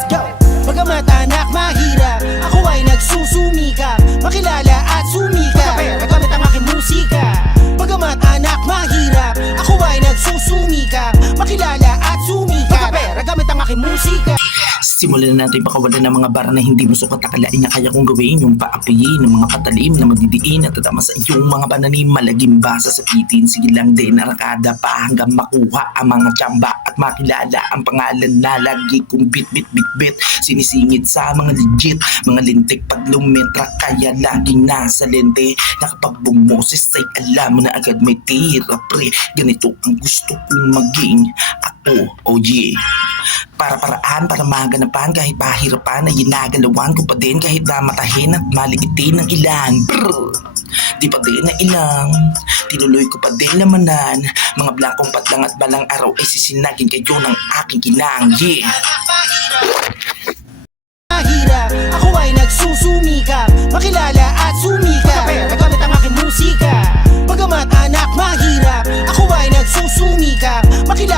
let's go. Bagamat anak mahirap, ako ay nagsusumikap, makilala at sumikap, pera gamit ang aking musika. Bagamat anak mahirap, ako ay nagsusumikap, makilala at sumikap, pera gamit ang aking musika. Simulan na natin pakawalan ng mga bara na hindi mo sukat akalain na kaya kong gawin. Yung paapiyin ng mga patalim na magdidiin at tatama sa iyong mga pananim. Malagim ba sa sapitin? Sige lang din, arakada pa hanggang makuha ang mga tsamba at makilala ang pangalan na lagi kong bit. Sinisingit sa mga legit, mga lintik pag lumetra, kaya laging nasa lente. Na kapag bumoses ay alam mo na agad may tira, pre. Ganito ang gusto kong maging ako, oh yeah. Para-paraan, para maganapan, kahit pahirapan ay ginagalawan ko pa din, kahit na matahin at maliitin ng ilan. Brr! Di pa din na ilang, tinuloy ko pa din lamanan. Mga blankong patlang at balang araw ay sisinagin kayo ng aking kinang, yeah. Mahirap, ako ay nagsusumikap, makilala at sumikap, pera gamit ang aking musika. Bagamat anak mahirap, ako ay nagsusumikap, makilala